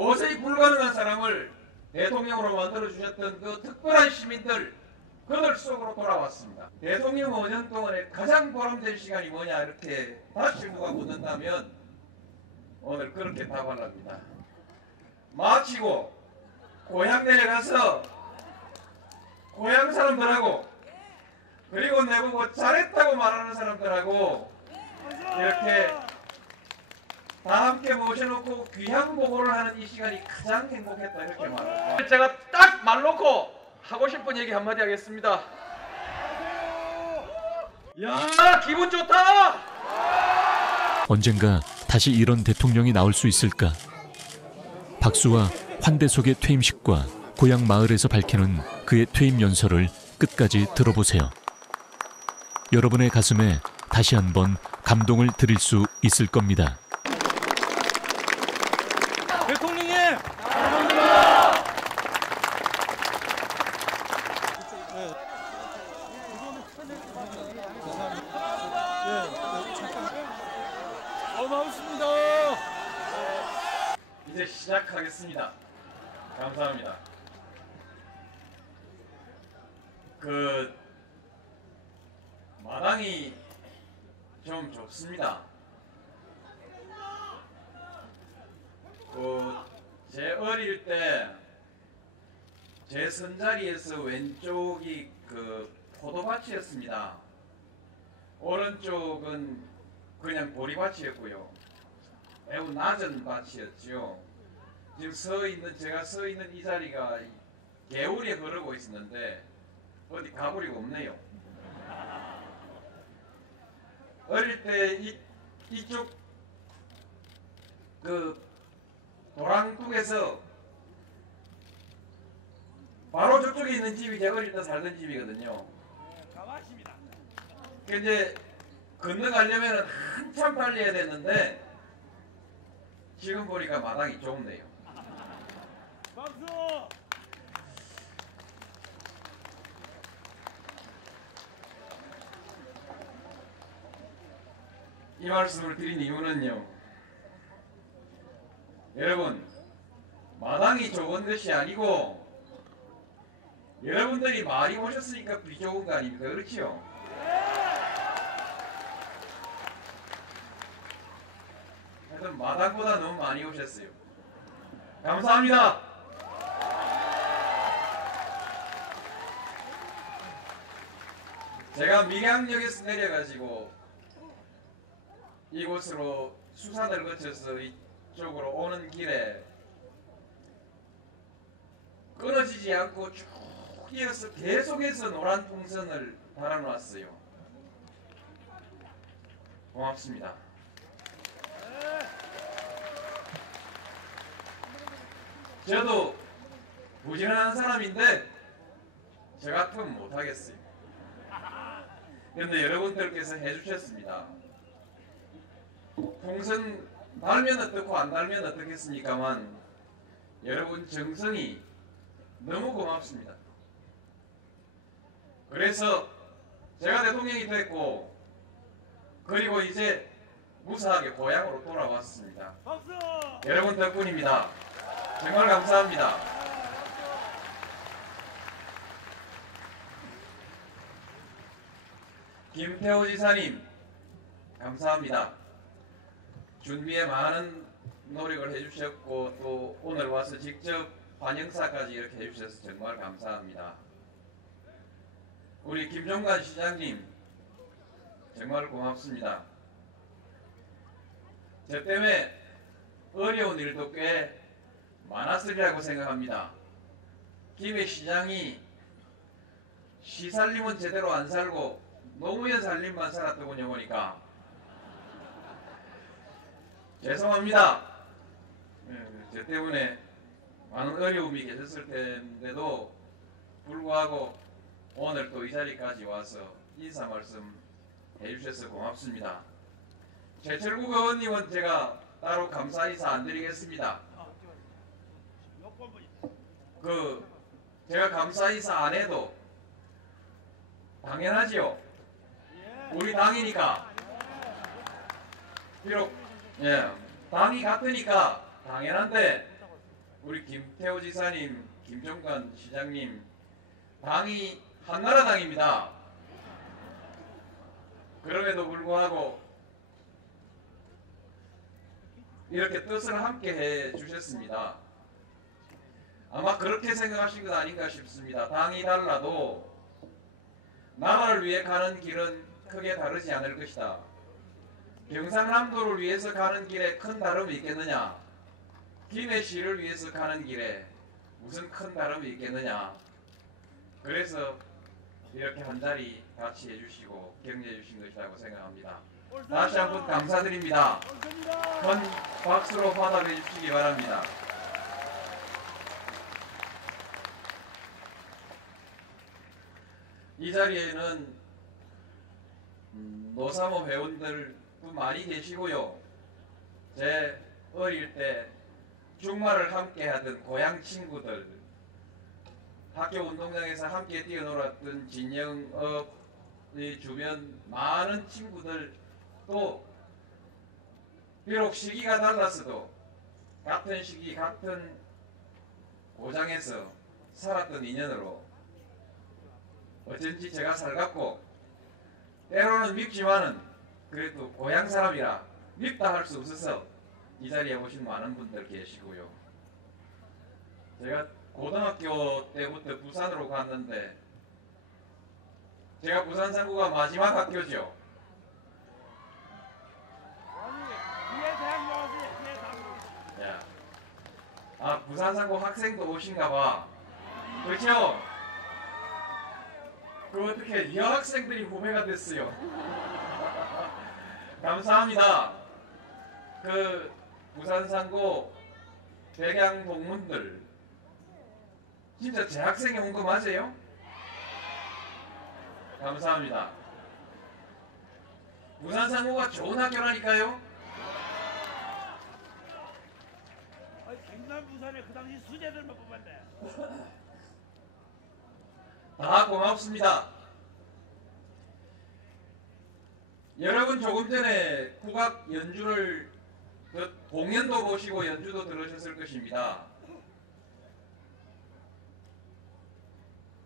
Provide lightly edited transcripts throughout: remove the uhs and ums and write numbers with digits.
도저히 불가능한 사람을 대통령으로 만들어주셨던 그 특별한 시민들, 그들 속으로 돌아왔습니다. 대통령 5년 동안에 가장 보람된 시간이 뭐냐 이렇게 다시 누가 묻는다면 오늘 그렇게 답하랍니다. 마치고 고향 내려가서 고향 사람들하고 그리고 내보고 잘했다고 말하는 사람들하고 이렇게 다 함께 모셔놓고 귀향 보고를 하는 이 시간이 가장 행복했다 이렇게 말합니다. 제가 딱 말 놓고 하고 싶은 얘기 한마디 하겠습니다. 야, 기분 좋다. 언젠가 다시 이런 대통령이 나올 수 있을까? 박수와 환대 속의 퇴임식과 고향 마을에서 밝히는 그의 퇴임 연설을 끝까지 들어보세요. 여러분의 가슴에 다시 한번 감동을 드릴 수 있을 겁니다. 대통령님! 고맙습니다. 이제 시작하겠습니다. 감사합니다. 마당이 좀 좁습니다. 제 어릴 때 제 선자리에서 왼쪽이 포도밭이었습니다. 오른쪽은 그냥 보리밭이었고요. 매우 낮은 밭이었죠. 지금 제가 서 있는 이 자리가 개울이 흐르고 있었는데 어디 가버리고 없네요. 어릴 때 이쪽 도랑둑에서 바로 저쪽에 있는 집이 제가 어릴 때 살던 집이거든요. 이제 건너가려면 한참 달려야 됐는데 지금 보니까 마당이 좁네요. 박수! 이 말씀을 드린 이유는요, 여러분, 마당이 좁은 것이 아니고 여러분들이 많이 오셨으니까 비좁은 거 아닙니까? 그렇지요? 하여튼 마당보다 너무 많이 오셨어요. 감사합니다. 제가 밀양역에서 내려가지고 이곳으로 수산을 거쳐서 이쪽으로 오는 길에 끊어지지 않고 쭉 이어서 계속해서 노란 풍선을 달아놓았어요. 고맙습니다. 저도 부지런한 사람인데 저 같으면 못하겠어요. 그런데 여러분들께서 해주셨습니다. 풍선 달면 어떻고 안 달면 어떻겠습니까만 여러분 정성이 너무 고맙습니다. 그래서 제가 대통령이 됐고 그리고 이제 무사하게 고향으로 돌아왔습니다. 박수! 여러분 덕분입니다. 정말 감사합니다. 김태호 지사님 감사합니다. 준비에 많은 노력을 해주셨고 또 오늘 와서 직접 반영사까지 이렇게 해주셔서 정말 감사합니다. 우리 김종관 시장님 정말 고맙습니다. 저 때문에 어려운 일도 꽤 많았으리라고 생각합니다. 김해 시장이 시살림은 제대로 안 살고 노무현 살림만 살았더군요 보니까 죄송합니다. 저 때문에 많은 어려움이 계셨을 텐데도 불구하고 오늘 또 이 자리까지 와서 인사 말씀 해주셔서 고맙습니다. 최철국 의원님은 제가 따로 감사 인사 안 드리겠습니다. 제가 감사 인사 안 해도 당연하지요. 우리 당이니까. 비록 당이 같으니까 당연한데 우리 김태호 지사님, 김종관 시장님, 당이 한나라당입니다. 그럼에도 불구하고 이렇게 뜻을 함께 해 주셨습니다. 아마 그렇게 생각하신 것 아닌가 싶습니다. 당이 달라도 나라를 위해 가는 길은 크게 다르지 않을 것이다. 경상남도를 위해서 가는 길에 큰 다름이 있겠느냐? 김해시를 위해서 가는 길에 무슨 큰 다름이 있겠느냐? 그래서 이렇게 한자리 같이 해주시고 격려해 주신 것이라고 생각합니다. 다시 한번 감사드립니다. 큰 박수로 화답해 주시기 바랍니다. 이 자리에는 노사모 회원들도 많이 계시고요. 제 어릴 때 주말을 함께 하던 고향 친구들, 학교 운동장에서 함께 뛰어놀았던 진영업의 주변 많은 친구들, 또 비록 시기가 달랐어도 같은 시기 같은 고장에서 살았던 인연으로 어쩐지 제가 살갑고 때로는 밉지만은 그래도 고향 사람이라 밉다 할 수 없어서 이 자리에 오신 많은 분들 계시고요. 제가 고등학교 때부터 부산으로 갔는데 제가 부산 상구가 마지막 학교죠. 야, 아 부산 상구 학생도 오신가봐. 그렇죠? 그 어떻게 여학생들이 후배가 됐어요. 감사합니다. 그 부산상고 백양 동문들 진짜 재학생이 온 거 맞아요? 감사합니다. 부산상고가 좋은 학교라니까요. 경남 부산에 그 당시 수재들만 뽑았네. 다 고맙습니다. 여러분 조금 전에 국악 연주를 공연도 보시고 연주도 들으셨을 것입니다.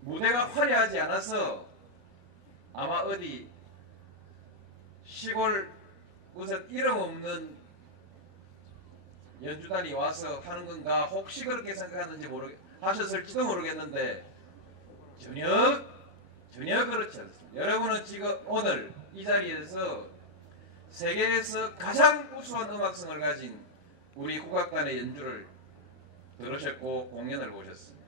무대가 화려하지 않아서 아마 어디 시골 무슨 이름 없는 연주단이 와서 하는 건가 혹시 그렇게 생각하는지 하셨을지도 모르겠는데 전혀 그렇지 않습니다. 여러분은 지금 오늘 이 자리에서 세계에서 가장 우수한 음악성을 가진 우리 국악단의 연주를 들으셨고 공연을 보셨습니다.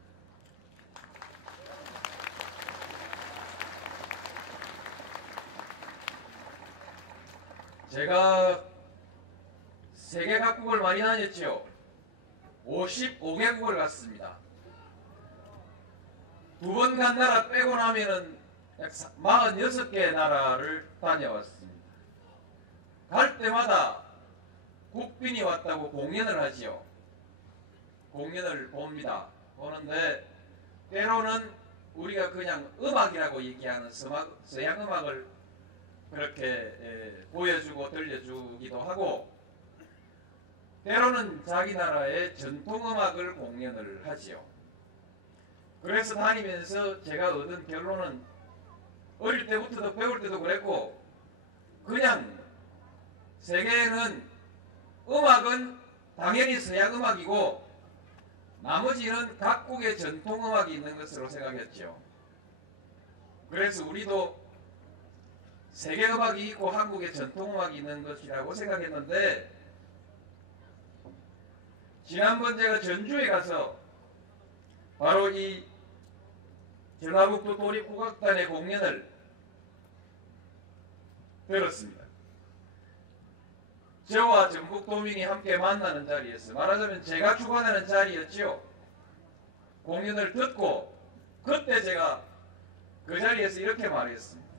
제가 세계 각국을 많이 다녔죠. 55개국을 갔습니다. 두 번 간 나라 빼고 나면은 약 46개 나라를 다녀왔습니다. 갈 때마다 국빈이 왔다고 공연을 하지요. 공연을 봅니다. 보는데 때로는 우리가 그냥 음악이라고 얘기하는 서양 음악을 그렇게 보여주고 들려주기도 하고 때로는 자기 나라의 전통음악을 공연을 하지요. 그래서 다니면서 제가 얻은 결론은 어릴 때부터도 배울 때도 그랬고 그냥 세계에는 음악은 당연히 서양 음악이고 나머지는 각국의 전통 음악이 있는 것으로 생각했죠. 그래서 우리도 세계 음악이 있고 한국의 전통 음악이 있는 것이라고 생각했는데 지난번 제가 전주에 가서 바로 이 전라북도 도립국악단의 공연을 들었습니다. 저와 전북도민이 함께 만나는 자리에서 말하자면 제가 주관하는 자리였죠. 공연을 듣고 그때 제가 그 자리에서 이렇게 말했습니다.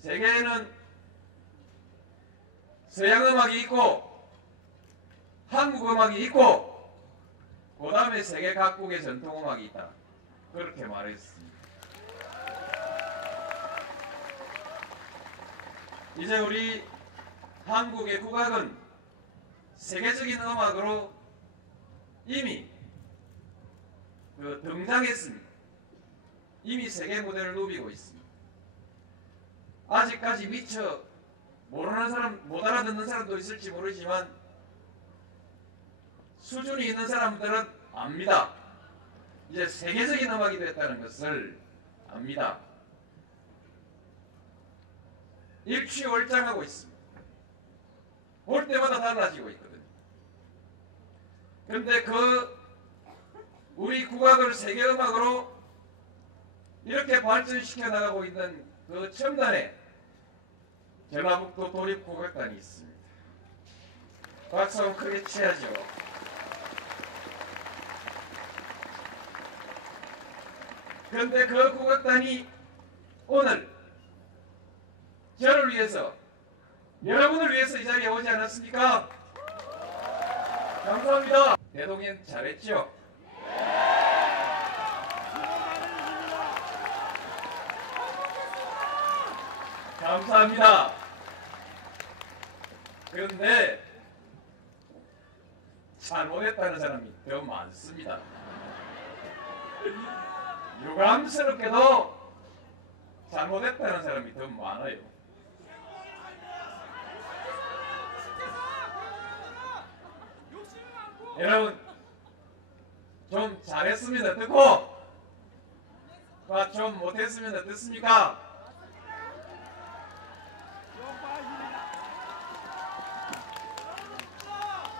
세계에는 서양 음악이 있고 한국 음악이 있고 그 다음에 세계 각국의 전통 음악이 있다. 그렇게 말했습니다. 이제 우리 한국의 국악은 세계적인 음악으로 이미 등장했습니다. 이미 세계 무대를 누비고 있습니다. 아직까지 미처 모르는 사람, 못 알아듣는 사람도 있을지 모르지만 수준이 있는 사람들은 압니다. 이제 세계적인 음악이 됐다는 것을 압니다. 일취월장하고 있습니다. 볼 때마다 달라지고 있거든요. 그런데 우리 국악을 세계음악으로 이렇게 발전시켜 나가고 있는 그 첨단에 전라북도 도립국악단이 있습니다. 박수 한번 크게 치야죠. 그런데 그 국악단이 오늘 저를 위해서, 여러분을 위해서 이 자리에 오지 않았습니까? 감사합니다. 대동행 잘했죠? 감사합니다. 그런데 잘못했다는 사람이 더 많습니다. 유감스럽게도 잘못했다는 사람이 더 많아요. 여러분, 좀 잘했으면 어떻고 좀 못했으면 어떻습니까?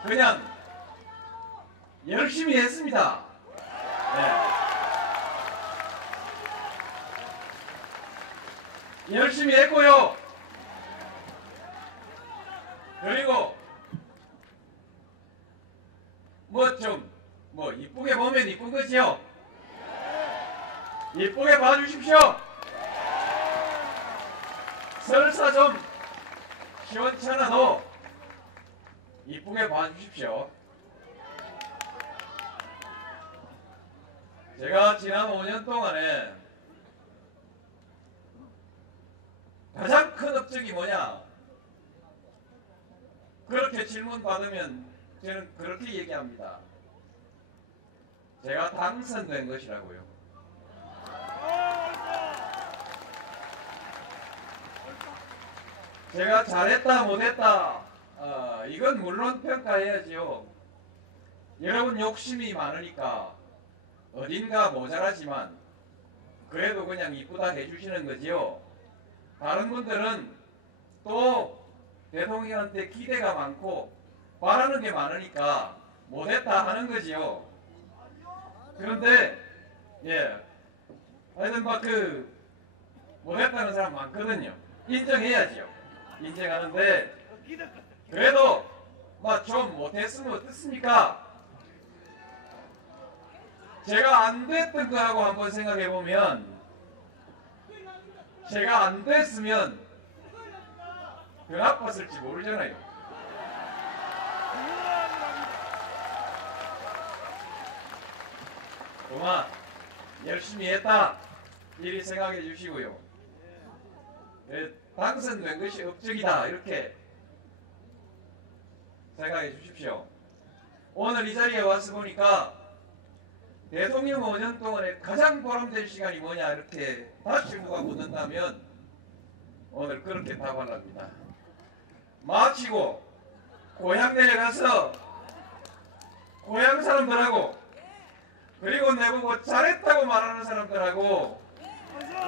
그냥 열심히 했습니다. 네. 열심히 했고요. 그리고 이쁘게 보면 이쁜 거지요. 이쁘게 봐주십시오. 설사 좀 시원찮아도 이쁘게 봐주십시오. 제가 지난 5년 동안에 가장 큰 업적이 뭐냐? 그렇게 질문 받으면 저는 그렇게 얘기합니다. 제가 당선된 것이라고요. 제가 잘했다 못했다 이건 물론 평가해야지요. 여러분 욕심이 많으니까 어딘가 모자라지만 그래도 그냥 이쁘다 해주시는 거지요. 다른 분들은 또 대통령한테 기대가 많고 바라는 게 많으니까 못했다 하는 거지요. 그런데 하여튼 못했다는 사람 많거든요. 인정해야지요. 인정하는데 그래도 좀 못했으면 어떻습니까? 제가 안 됐던 거하고 한번 생각해 보면 제가 안 됐으면 더 나빴을지 모르잖아요. 그만 열심히 했다 이리 생각해 주시고요. 당선된 것이 업적이다 이렇게 생각해 주십시오. 오늘 이 자리에 와서 보니까 대통령 5년 동안에 가장 보람된 시간이 뭐냐 이렇게 다시 누가 묻는다면 오늘 그렇게 답하랍니다. 마치고 고향 내려가서 고향 사람들하고 그리고 내보고 잘했다고 말하는 사람들하고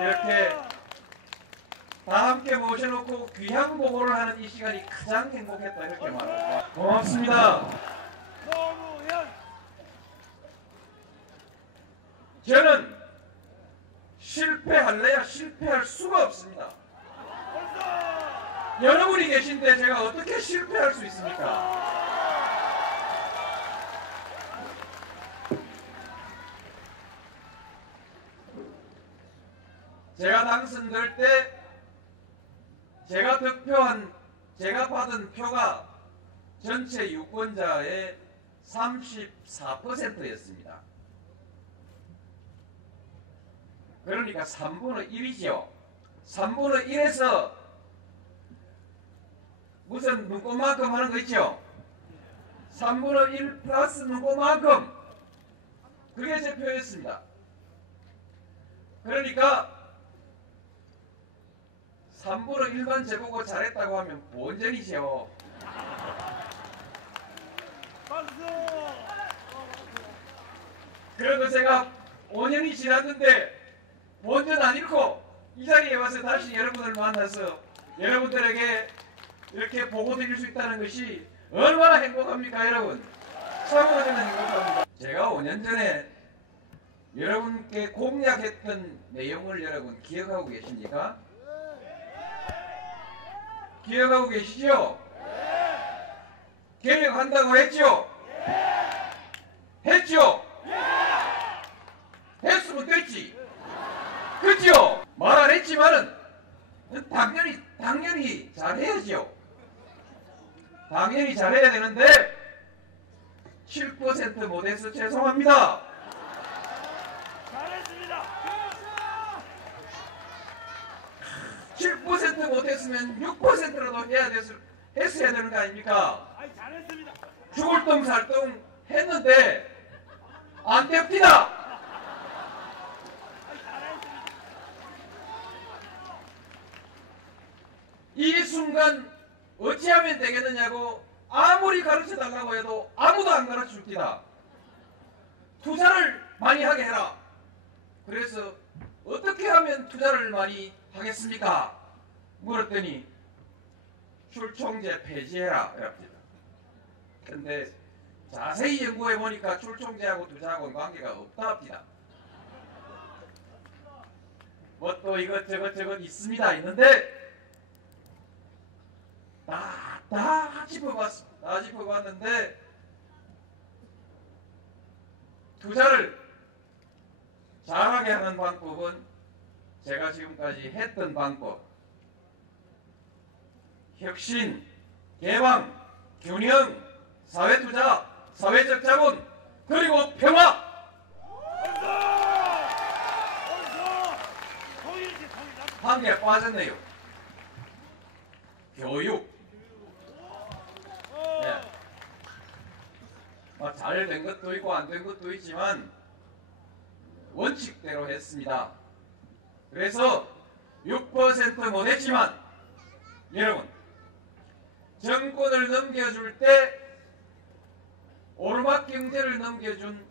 이렇게 다 함께 모셔놓고 귀향 보고를 하는 이 시간이 가장 행복했다 이렇게 말합니다. 고맙습니다. 저는 실패할래야 실패할 수가 없습니다. 여러분이 계신데 제가 어떻게 실패할 수 있습니까? 제가 당선될 때 제가 받은 표가 전체 유권자의 34%였습니다. 그러니까 3분의 1이죠. 3분의 1에서 무슨 문구만큼 하는 거 있죠? 3분의 1 플러스 누구만큼 그게 제 표였습니다. 그러니까 3분의 1만 제보고 잘했다고 하면 본전이죠. 박수. 그래도 제가 5년이 지났는데 본전 안 잃고 이 자리에 와서 다시 여러분을 만나서 여러분들에게 이렇게 보고 드릴 수 있다는 것이 얼마나 행복합니까, 여러분? 참으로 저는 행복합니다. 제가 5년 전에 여러분께 공약했던 내용을 여러분 기억하고 계십니까? 기억하고 계시죠? 개혁한다고 했죠? 했죠? 했으면 됐지. 그죠? 말 안 했지만은 당연히 잘해야죠. 당연히 잘해야 되는데 7% 못해서 죄송합니다. 잘했습니다. 7% 못했으면 6%라도 했어야 되는 거 아닙니까? 아이 잘했습니다. 죽을 똥 살 똥 했는데 안 됩니다. 아이 잘했습니다. 이 순간 어찌하면 되겠느냐고 아무리 가르쳐달라고 해도 아무도 안 가르쳐줍니다. 투자를 많이 하게 해라. 그래서 어떻게 하면 투자를 많이 하겠습니까? 물었더니 출총제 폐지해라. 이랍니다. 근데 자세히 연구해 보니까 출총제하고 투자하고는 관계가 없다 합니다. 뭐 또 이것저것 있습니다. 있는데 다 짚어봤습니다. 다 짚어봤는데 투자를 잘하게 하는 방법은 제가 지금까지 했던 방법, 혁신, 개방, 균형, 사회투자, 사회적 자본, 그리고 평화. 한 개 빠졌네요. 교육. 네. 잘 된 것도 있고 안 된 것도 있지만 원칙대로 했습니다. 그래서 6% 못했지만 여러분 정권을 넘겨줄 때 오르막 경제를 넘겨준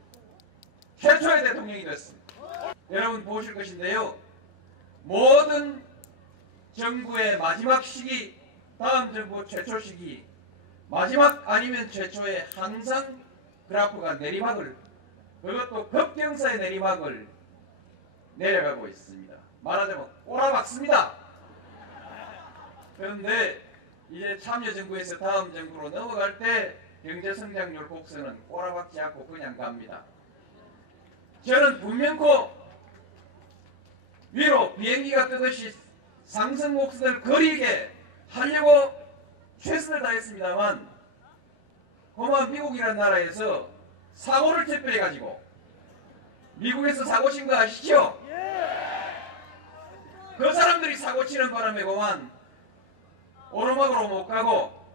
최초의 대통령이 됐습니다. 여러분 보실 것인데요. 모든 정부의 마지막 시기, 다음 정부 최초 시기, 마지막 아니면 최초에 항상 그래프가 내리막을, 그것도 급경사의 내리막을 내려가고 있습니다. 말하자면 꼬라박습니다. 그런데 이제 참여정부에서 다음 정부로 넘어갈 때 경제성장률 곡선은 꼬라박지 않고 그냥 갑니다. 저는 분명코 위로 비행기가 뜨듯이 상승 곡선을 그리게 하려고 최선을 다했습니다만 그만 미국이라는 나라에서 사고를 특별해가지고 미국에서 사고 친 거 아시죠? 그 사람들이 사고 치는 바람에 그만 오르막으로 못 가고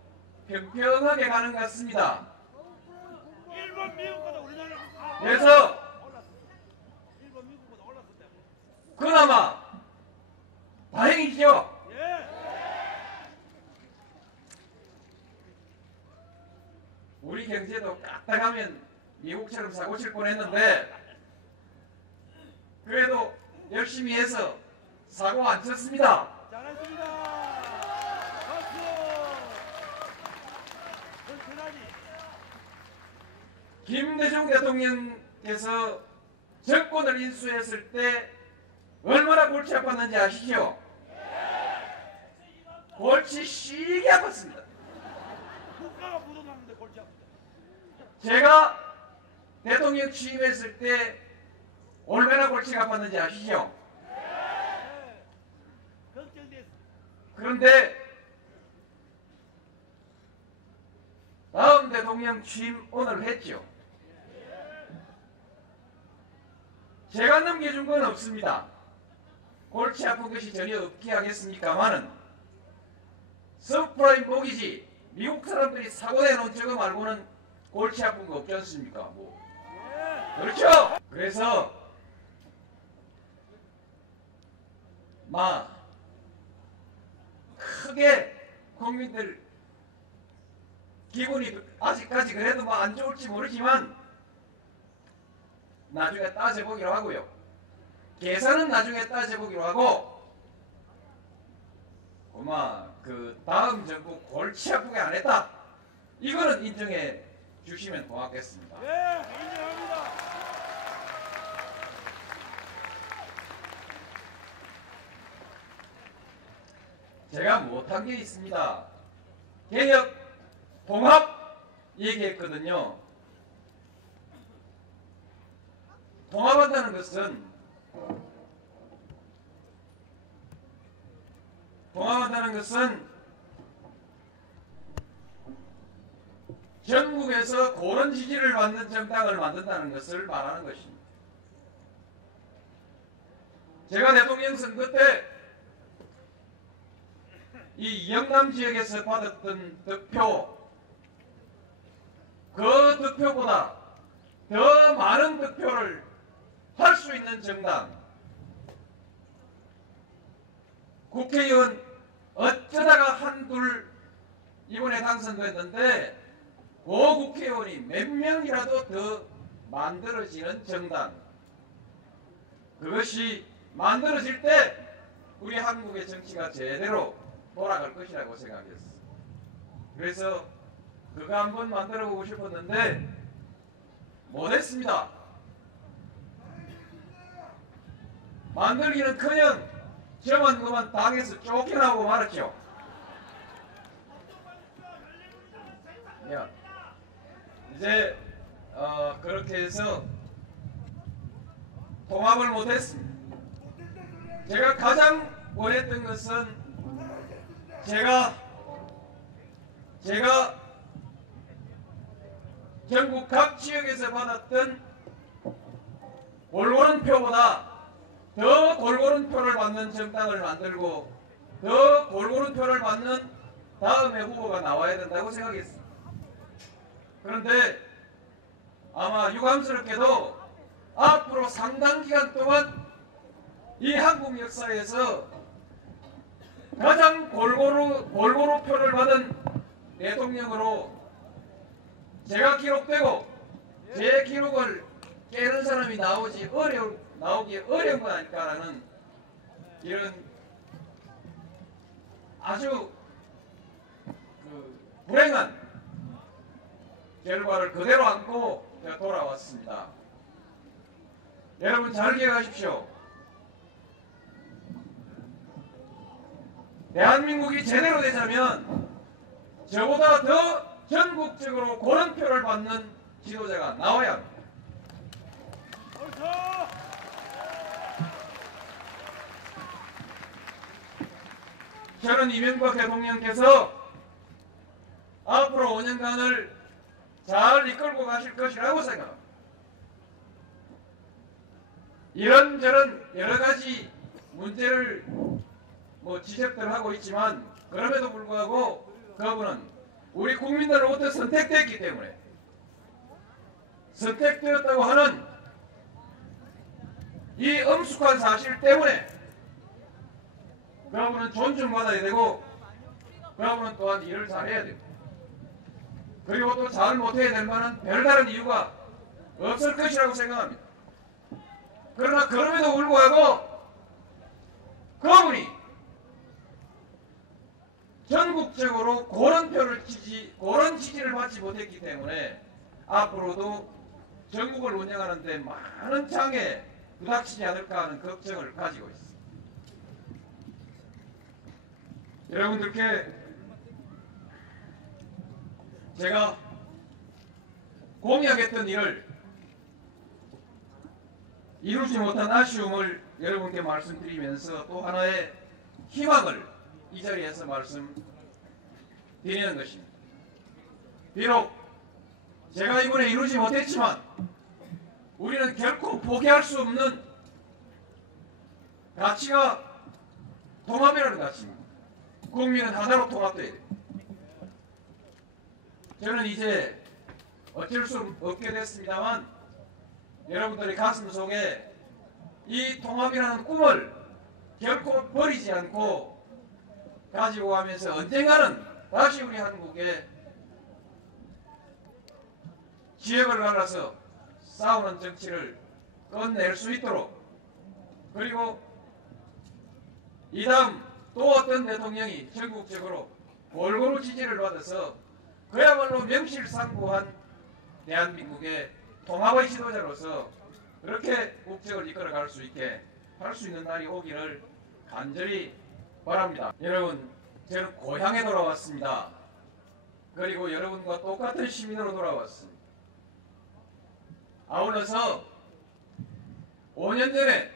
평평하게 가는 것 같습니다. 일본 미국보다 우리나라 그래서 일본 미국보다 올랐을 때. 그나마 다행이죠. 예. 우리 경제도 까딱하면 미국처럼 사고 칠 뻔했는데 그래도 열심히 해서 사고 안 쳤습니다. 잘했습니다. 박수. 천천히. 김대중 대통령께서 정권을 인수했을 때 얼마나 골치 아팠는지 아시죠? 골치 시게 아팠습니다. 국가가 부도났는데 골치 아프다. 제가 대통령 취임했을 때 얼마나 골치가 아팠는지 아시죠? 걱정됐어. 그런데 다음 대통령 취임 오늘 했죠. 제가 넘겨준 건 없습니다. 골치 아픈 것이 전혀 없게 하겠습니까마는 서프라임 모기지 미국 사람들이 사고 내놓은 저거 말고는 골치 아픈 거 없지 않습니까? 뭐. 예. 그렇죠? 그래서 크게 국민들 기분이 아직까지 그래도 안 좋을지 모르지만 나중에 따져보기로 하고요. 계산은 나중에 따져보기로 하고 그 다음 정부 골치 아프게 안 했다. 이거는 인정해 주시면 고맙겠습니다. 예, 인정합니다. 제가 못한 게 있습니다. 개혁, 통합 얘기했거든요. 통합한다는 것은 전국에서 고른 지지를 받는 정당을 만든다는 것을 말하는 것입니다. 제가 대통령 선거 때 이 영남 지역에서 받았던 득표, 그 득표보다 더 많은 득표를 할 수 있는 정당, 국회의원 어쩌다가 한둘 이번에 당선됐는데 그 국회의원이 몇 명이라도 더 만들어지는 정당, 그것이 만들어질 때 우리 한국의 정치가 제대로 돌아갈 것이라고 생각했어. 그래서 그거 한번 만들어 보고 싶었는데 못했습니다. 만들기는커녕 저만 그만 당에서 쫓겨나고 말았죠. 야, 이제 그렇게 해서 통합을 못했습니다. 제가 가장 원했던 것은 제가 전국 각 지역에서 받았던 골고른 표보다 더 골고른 표를 받는 정당을 만들고 더 골고른 표를 받는 다음에 후보가 나와야 된다고 생각했습니다. 그런데 아마 유감스럽게도 앞으로 상당 기간 동안 이 한국 역사에서 가장 골고루 표를 받은 대통령으로 제가 기록되고 제 기록을 깨는 사람이 나오기 어려운 거 아닐까라는 이런 아주 불행한 결과를 그대로 안고 제가 돌아왔습니다. 여러분 잘 기억하십시오. 대한민국이 제대로 되자면 저보다 더 전국적으로 고른 표를 받는 지도자가 나와야 합니다. 옳죠. 저는 이명박 대통령께서 앞으로 5년간을 잘 이끌고 가실 것이라고 생각합니다. 이런저런 여러 가지 문제를 지적들 하고 있지만 그럼에도 불구하고 그분은 우리 국민들로부터 선택됐기 때문에 선택되었다고 하는 이 엄숙한 사실 때문에 그분은 존중받아야 되고 그분은 또한 일을 잘해야 되고 그리고 또 잘 못해야 될 만한 별다른 이유가 없을 것이라고 생각합니다. 그러나 그럼에도 불구하고 그분이 전국적으로 고른 지지를 받지 못했기 때문에 앞으로도 전국을 운영하는 데 많은 장애 부닥치지 않을까 하는 걱정을 가지고 있습니다. 여러분들께 제가 공약했던 일을 이루지 못한 아쉬움을 여러분께 말씀드리면서 또 하나의 희망을 이 자리에서 말씀드리는 것입니다. 비록 제가 이번에 이루지 못했지만 우리는 결코 포기할 수 없는 가치가 통합이라는 가치입니다. 국민은 하나로 통합돼야 돼요. 저는 이제 어쩔 수 없게 됐습니다만 여러분들의 가슴 속에 이 통합이라는 꿈을 결코 버리지 않고 가지고 가면서 언젠가는 다시 우리 한국에 지역을 갈라서 싸우는 정치를 끝낼 수 있도록, 그리고 이 다음 또 어떤 대통령이 전국적으로 골고루 지지를 받아서 그야말로 명실상부한 대한민국의 통합의 지도자로서 그렇게 국정을 이끌어갈 수 있게 할 수 있는 날이 오기를 간절히 바랍니다. 여러분, 저는 고향에 돌아왔습니다. 그리고 여러분과 똑같은 시민으로 돌아왔습니다. 아울러서 5년 전에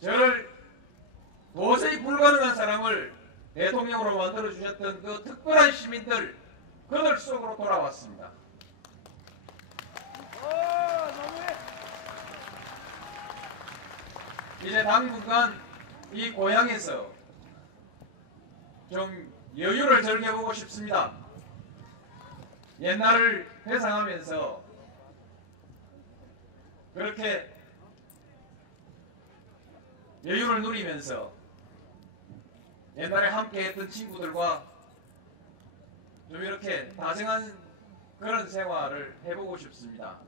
저를 도저히 불가능한 사람을 대통령으로 만들어주셨던 그 특별한 시민들, 그들 속으로 돌아왔습니다. 너무해. 이제 당분간 이 고향에서 좀 여유를 즐겨보고 싶습니다. 옛날을 회상하면서 그렇게 여유를 누리면서 옛날에 함께 했던 친구들과 좀 이렇게 다정한 그런 생활을 해보고 싶습니다.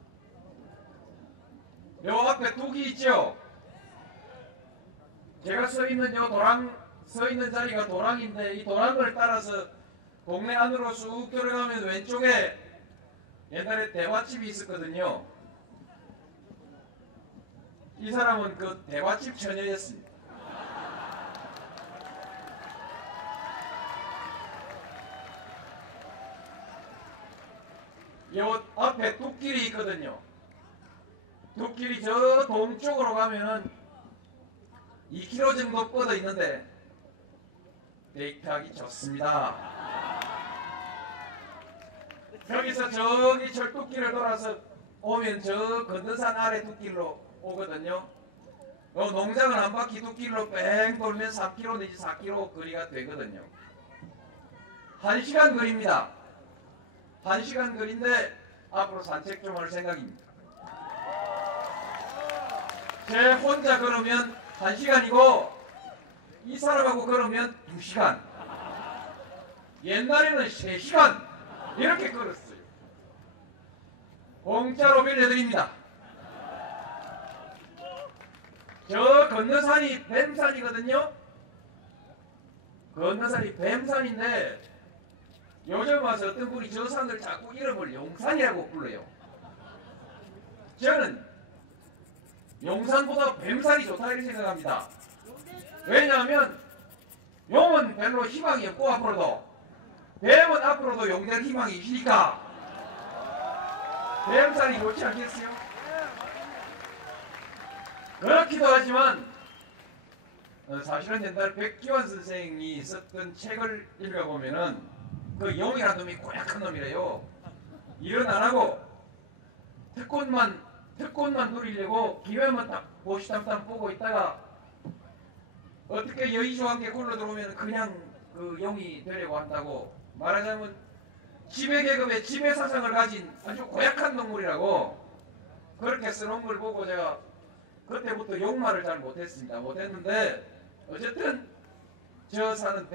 요 앞에 둑이 있죠? 제가 서 있는 자리가 도랑인데 이 도랑을 따라서 동네 안으로 쑥 들어가면 왼쪽에 옛날에 대화집이 있었거든요. 이 사람은 그 대화집 처녀였습니다. 요 앞에 뚝길이 있거든요. 뚝길이 저 동쪽으로 가면은 2km 정도 뻗어 있는데 데이트하기 좋습니다. 여기서 저기 철뚝길을 돌아서 오면 저 건너산 아래 뚝길로 오거든요. 농장은 한 바퀴 뚝길로 뺑 돌면 3km 내지 4km 거리가 되거든요. 1시간 거리입니다. 1시간 거리인데 앞으로 산책 좀 할 생각입니다. 제 혼자 걸으면 1시간이고 이 사람하고 걸으면 2시간, 옛날에는 3시간 이렇게 걸었어요. 공짜로 빌려드립니다. 저 건너산이 뱀산이거든요. 건너산이 뱀산인데 요즘 와서 어떤 분이 저 산을 자꾸 이름을 용산이라고 불러요. 저는 용산보다 뱀산이 좋다 이렇게 생각합니다. 왜냐하면 용은 별로 희망이 없고 앞으로도, 뱀은 앞으로도 용될 희망이 있으니까 뱀산이 좋지 않겠어요? 그렇기도 하지만 사실은 옛날 백기환 선생이 썼던 책을 읽어보면은 그 용이라는 놈이 고약한 놈이래요. 일은 안 하고 특권만 누리려고 기회만 딱 보시담담 보고 있다가 어떻게 여의주와 함께 굴러 들어오면 그냥 그 용이 되려고 한다고, 말하자면 지배계급의 지배사상을 가진 아주 고약한 동물이라고 그렇게 써놓은 걸 보고 제가 그때부터 용말을 잘 못했는데 어쨌든 저 산은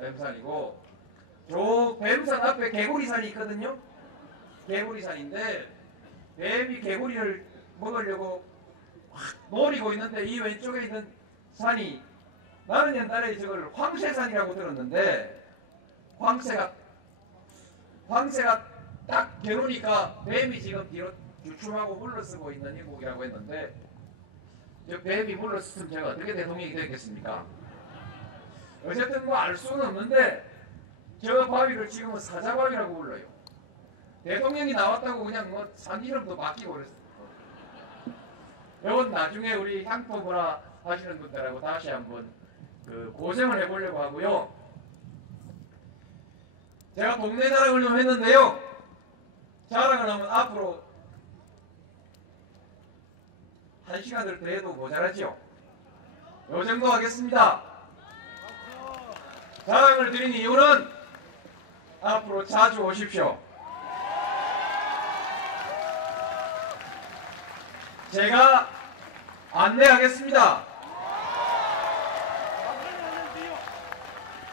뱀산이고 저 뱀산 앞에 개구리산이 있거든요. 개구리산인데 뱀이 개구리를 먹으려고 노리고 있는데 이 왼쪽에 있는 산이, 나는 옛날에 저걸 황새산이라고 들었는데 황새가 딱 겨누니까 뱀이 지금 뒤로 주춤하고 물러서고 있는 이곡이라고 했는데, 저 뱀이 물러섰으면 제가 어떻게 대통령이 되겠습니까? 어쨌든 뭐 알 수는 없는데 저 바위를 지금은 사자바위라고 불러요. 대통령이 나왔다고 그냥 뭐 산 이름도 바뀌고 그랬어요. 이건 나중에 우리 향토문화 하시는 분들하고 다시 한번 그 고생을 해보려고 하고요. 제가 동네 자랑을 좀 했는데요. 자랑을 하면 앞으로 1시간을 더 해도 모자라죠. 요 정도 하겠습니다. 자랑을 드린 이유는 앞으로 자주 오십시오. 제가 안내하겠습니다.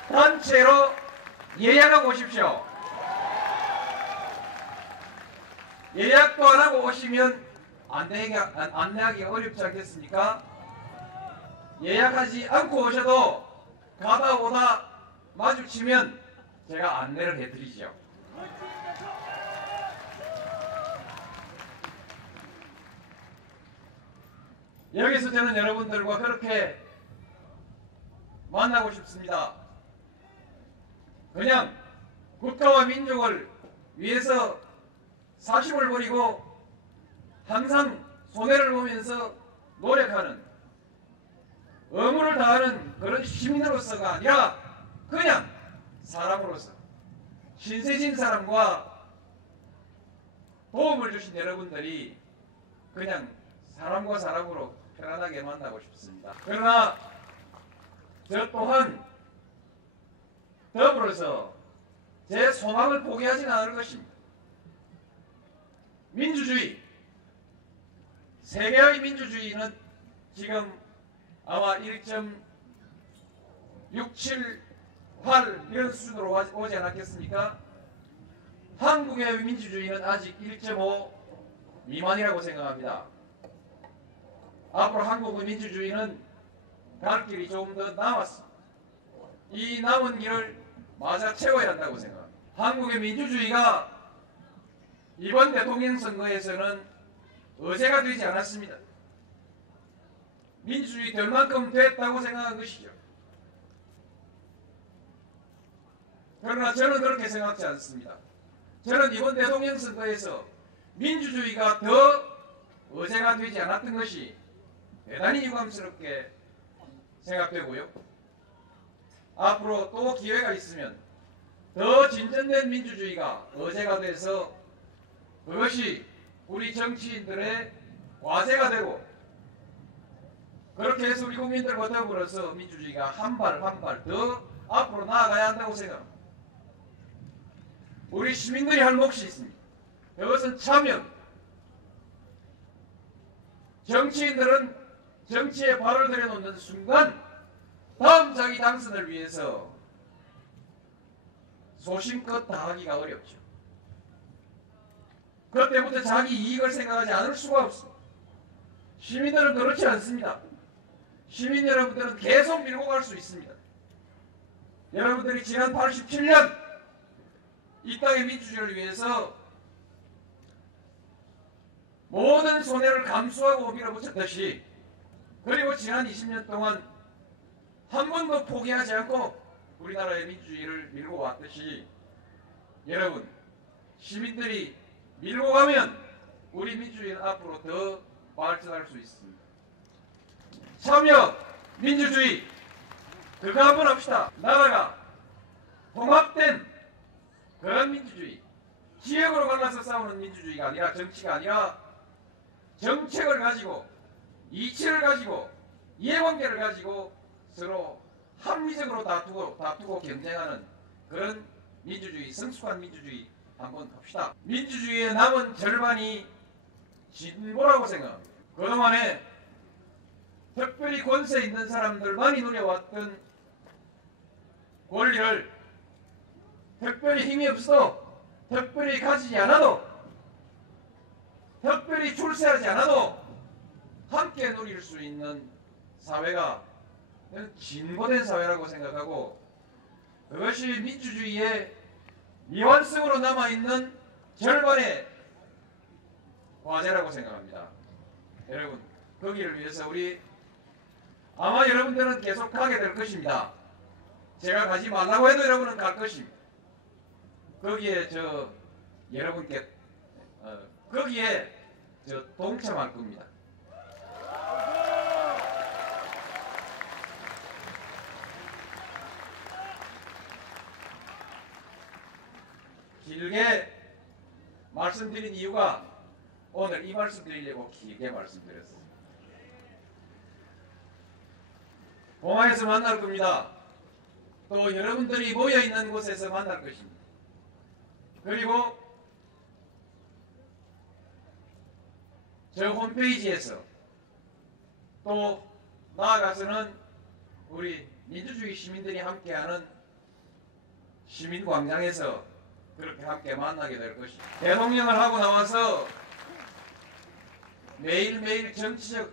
단체로 예약하고 오십시오. 예약도 안 하고 오시면 안내하기 어렵지 않겠습니까? 예약하지 않고 오셔도 가다 오다 마주치면 제가 안내를 해드리죠. 여기서 저는 여러분들과 그렇게 만나고 싶습니다. 그냥 국가와 민족을 위해서 사심을 버리고 항상 손해를 보면서 노력하는 의무를 다하는 그런 시민으로서가 아니라 그냥 사람으로서 신세진 사람과 도움을 주신 여러분들이 그냥 사람과 사람으로 편안하게 만나고 싶습니다. 그러나 저 또한 더불어서 제 소망을 포기하지는 않을 것입니다. 민주주의, 세계의 민주주의는 지금 아마 1.678 이런 수준으로 오지 않았겠습니까? 한국의 민주주의는 아직 1.5 미만이라고 생각합니다. 앞으로 한국의 민주주의는 갈 길이 조금 더 남았습니다. 이 남은 길을 맞아 채워야 한다고 생각합니다. 한국의 민주주의가 이번 대통령 선거에서는 의제가 되지 않았습니다. 민주주의 될 만큼 됐다고 생각한 것이죠. 그러나 저는 그렇게 생각하지 않습니다. 저는 이번 대통령 선거에서 민주주의가 더 의제가 되지 않았던 것이 대단히 유감스럽게 생각되고요. 앞으로 또 기회가 있으면 더 진전된 민주주의가 의제가 돼서 그것이 우리 정치인들의 과제가 되고 그렇게 해서 우리 국민들과 더불어서 민주주의가 한 발 한 발 더 앞으로 나아가야 한다고 생각합니다. 우리 시민들이 할 몫이 있습니다. 그것은 참여. 정치인들은 정치에 발을 들여놓는 순간 다음 자기 당선을 위해서 소신껏 다하기가 어렵죠. 그때부터 자기 이익을 생각하지 않을 수가 없습니다. 시민들은 그렇지 않습니다. 시민 여러분들은 계속 밀고 갈 수 있습니다. 여러분들이 지난 87년 이 땅의 민주주의를 위해서 모든 손해를 감수하고 밀어붙였듯이 그리고 지난 20년 동안 한 번도 포기하지 않고 우리나라의 민주주의를 밀고 왔듯이 여러분 시민들이 밀고 가면 우리 민주주의는 앞으로 더 발전할 수 있습니다. 참여, 민주주의 그거 한번 합시다. 나라가 통합된 그런 민주주의, 지역으로 갈라서 싸우는 민주주의가 아니라 정치가 아니라 정책을 가지고 이치를 가지고 이해관계를 가지고 서로 합리적으로 다투고 경쟁하는 그런 민주주의, 성숙한 민주주의 한번 합시다. 민주주의의 남은 절반이 진보라고 생각합니다. 그동안에 특별히 권세 있는 사람들만이 누려왔던 권리를 특별히 힘이 없어도 특별히 가지지 않아도 특별히 출세하지 않아도 함께 누릴 수 있는 사회가 진보된 사회라고 생각하고 그것이 민주주의의 미완성으로 남아있는 절반의 과제라고 생각합니다. 여러분 거기를 위해서 우리 아마 여러분들은 계속 가게 될 것입니다. 제가 가지 말라고 해도 여러분은 갈 것입니다. 거기에 여러분께 거기에 동참할 겁니다. 길게 말씀드린 이유가 오늘 이 말씀 드리려고 길게 말씀드렸습니다. 공항에서 만날 겁니다. 또 여러분들이 모여있는 곳에서 만날 것입니다. 그리고 저 홈페이지에서 또 나아가서는 우리 민주주의 시민들이 함께하는 시민광장에서 그렇게 함께 만나게 될 것입니다. 대통령을 하고 나와서 매일매일 정치적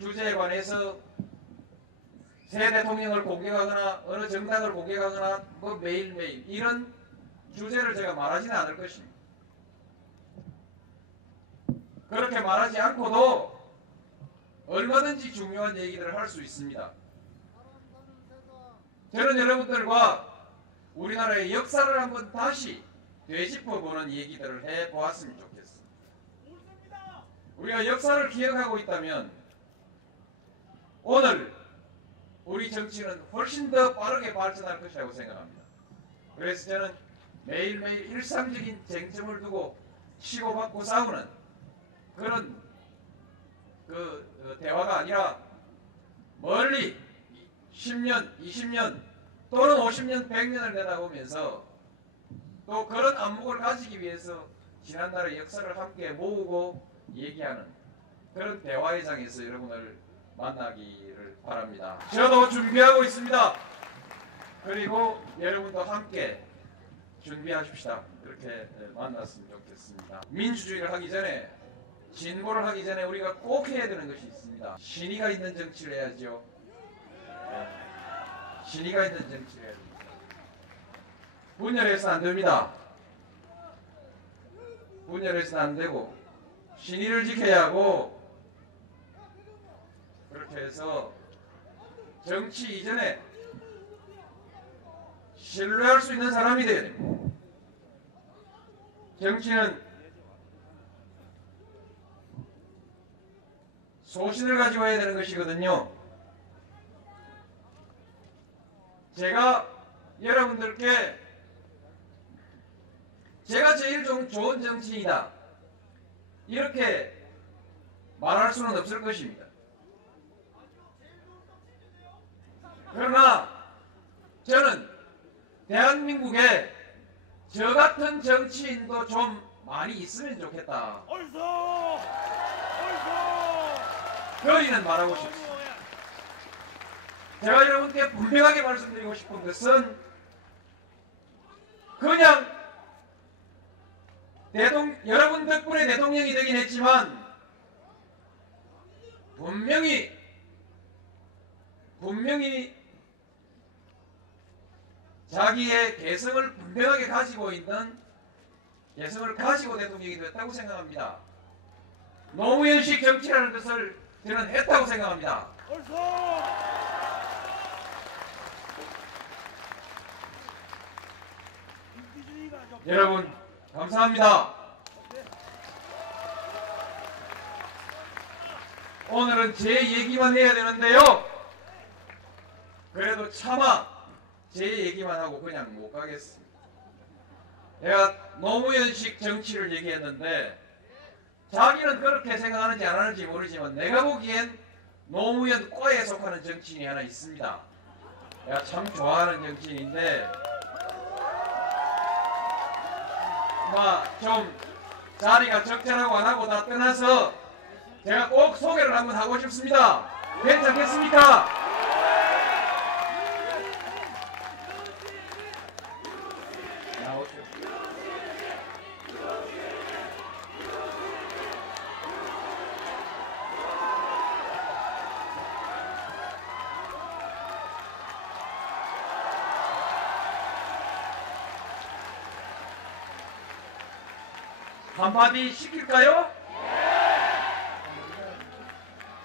주제에 관해서 새 대통령을 공격하거나 어느 정당을 공격하거나 뭐 매일매일 이런 주제를 제가 말하지는 않을 것입니다. 그렇게 말하지 않고도 얼마든지 중요한 얘기들을 할 수 있습니다. 저는 여러분들과 우리나라의 역사를 한번 다시 되짚어보는 얘기들을 해보았으면 좋겠습니다. 우리가 역사를 기억하고 있다면 오늘 우리 정치는 훨씬 더 빠르게 발전할 것이라고 생각합니다. 그래서 저는 매일매일 일상적인 쟁점을 두고 치고받고 싸우는 그런 대화가 아니라 멀리 10년, 20년 또는 50년, 100년을 내다보면서 또 그런 안목을 가지기 위해서 지난날의 역사를 함께 모으고 얘기하는 그런 대화의 장에서 여러분을 만나기를 바랍니다. 저도 준비하고 있습니다. 그리고 여러분도 함께 준비하십시다. 그렇게 만났으면 좋겠습니다. 민주주의를 하기 전에 진보를 하기 전에 우리가 꼭 해야 되는 것이 있습니다. 신의가 있는 정치를 해야죠. 신의가 있는 정치를 해야 됩니다. 분열해서는 안 됩니다. 분열해서는 안 되고 신의를 지켜야 하고 그렇게 해서 정치 이전에 신뢰할 수 있는 사람이 되어야 됩니다. 정치는 소신을 가지고 해야 되는 것이거든요. 제가 여러분들께 제가 제일 좋은 정치인이다 이렇게 말할 수는 없을 것입니다. 그러나 저는 대한민국에 저 같은 정치인도 좀 많이 있으면 좋겠다. 거리는 말하고 싶습니다. 제가 여러분께 분명하게 말씀드리고 싶은 것은 그냥 여러분 덕분에 대통령이 되긴 했지만 분명히 자기의 개성을 분명하게 가지고 있는 개성을 가지고 대통령이 됐다고 생각합니다. 노무현식 정치라는 것을 저는 했다고 생각합니다. 여러분 감사합니다. 오늘은 제 얘기만 해야 되는데요. 그래도 차마 제 얘기만 하고 그냥 못 가겠습니다. 내가 노무현식 정치를 얘기했는데 자기는 그렇게 생각하는지 안 하는지 모르지만 내가 보기엔 노무현 과에 속하는 정치인이 하나 있습니다. 내가 참 좋아하는 정치인인데 좀 자리가 적절하고 안 하고 다 떠나서 제가 꼭 소개를 한번 하고 싶습니다. 괜찮겠습니까? 한마디 시킬까요?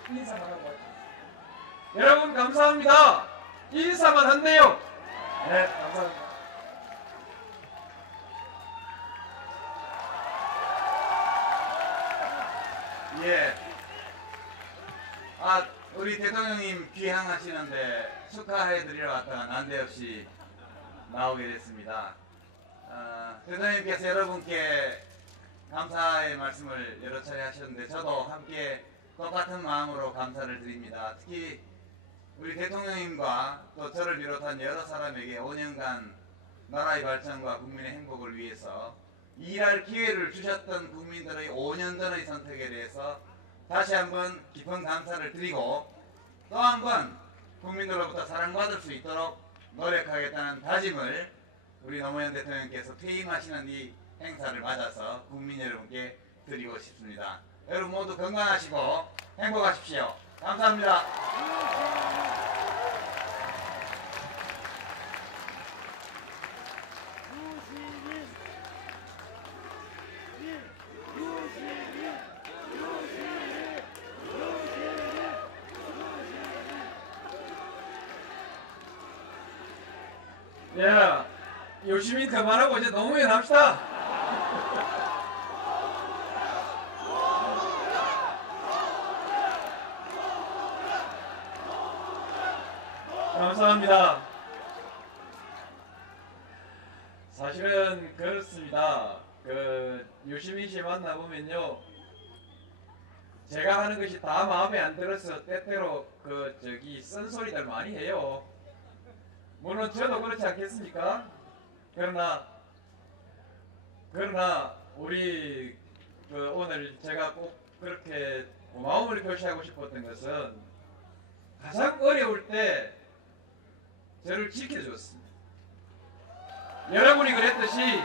인사만 하고 여러분 감사합니다. 인사만 한대요. 네, 감사합니다. 예. 우리 대통령님 귀향하시는데 축하해드리러 왔다가 난데없이 나오게 됐습니다. 대통령님께서 여러분께 감사의 말씀을 여러 차례 하셨는데 저도 함께 똑같은 마음으로 감사를 드립니다. 특히 우리 대통령님과 또 저를 비롯한 여러 사람에게 5년간 나라의 발전과 국민의 행복을 위해서 일할 기회를 주셨던 국민들의 5년 전의 선택에 대해서 다시 한번 깊은 감사를 드리고 또 한번 국민들로부터 사랑받을 수 있도록 노력하겠다는 다짐을 우리 노무현 대통령께서 퇴임하시는 이 행사를 맞아서 국민 여러분께 드리고 싶습니다. 여러분 모두 건강하시고 행복하십시오. 감사합니다. 야, 열심히 그만하고 이제 노무현 합시다. 감사합니다. 사실은 그렇습니다. 유시민 씨 만나보면요, 제가 하는 것이 다 마음에 안 들어서 때때로 쓴소리들 많이 해요. 물론 저도 그렇지 않겠습니까? 그러나 우리 오늘 제가 꼭 그렇게 고마움을 표시하고 싶었던 것은 가장 어려울 때 저를 지켜줬습니다. 여러분이 그랬듯이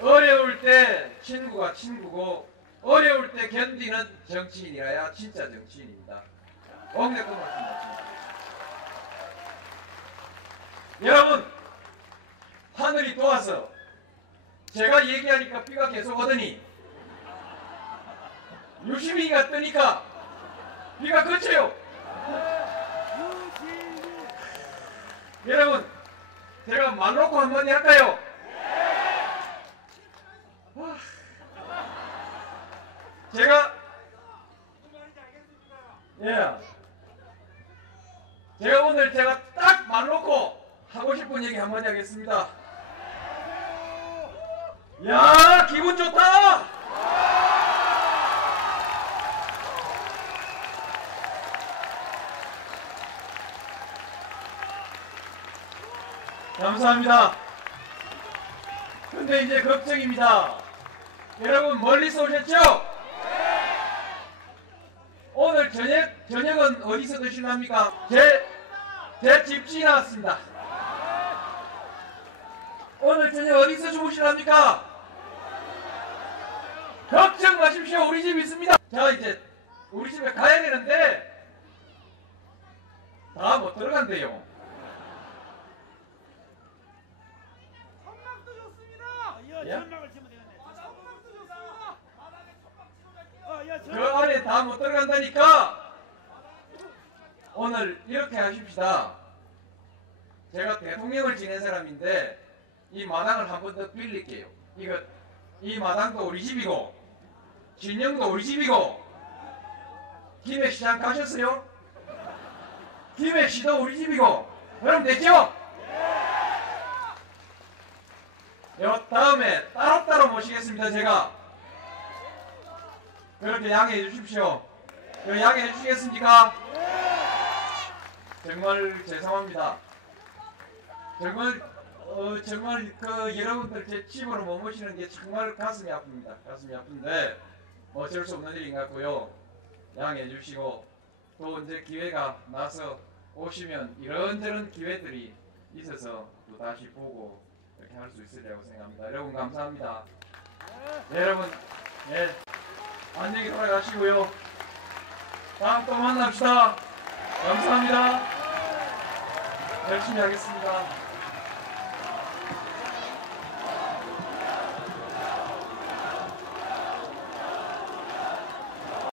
어려울 때 친구가 친구고 어려울 때 견디는 정치인이라야 진짜 정치인입니다. 옥내꽃 말씀드립니다. 여러분, 하늘이 도와서 제가 얘기하니까 비가 계속 오더니 유시민이가 뜨니까 비가 그쳐요. 여러분, 제가 말 놓고 한마디 할까요? 제가 오늘 딱 말 놓고 하고 싶은 얘기 한마디 하겠습니다. 야, 기분 좋다! 감사합니다. 근데 이제 걱정입니다. 여러분 멀리서 오셨죠? 오늘 저녁은 어디서 드실랍니까? 제 집주인 나왔습니다. 오늘 저녁 어디서 주무실랍니까? 걱정 마십시오. 우리 집 있습니다. 자, 이제 우리 집에 가야 되는데 다 못 들어간대요. 천막도 좋습니다. 천막을 치면 되겠네. 천막도 좋습니다. 바닥에 천막 치고 갈게요. 그 안에 다 못 들어간다니까 오늘 이렇게 하십시다. 제가 대통령을 지낸 사람인데 이 마당을 한 번 더 빌릴게요. 이 마당도 우리 집이고 진영도 우리 집이고 김해시장 가셨어요? 김해시도 우리 집이고 그럼 됐죠? 요 다음에 따로따로 모시겠습니다. 제가 그렇게 양해해 주십시오. 양해해 주시겠습니까? 정말 죄송합니다. 정말 여러분들 제 집으로 못 모시는 게 정말 가슴이 아픕니다. 가슴이 아픈데 어쩔 수 없는 일인 것 같고요. 양해해 주시고 또 언제 기회가 나서 오시면 이런저런 기회들이 있어서 또 다시 보고 이렇게 할 수 있으리라고 생각합니다. 여러분 감사합니다. 네, 여러분 안녕히 돌아가시고요. 다음 또 만납시다. 감사합니다. 열심히 하겠습니다.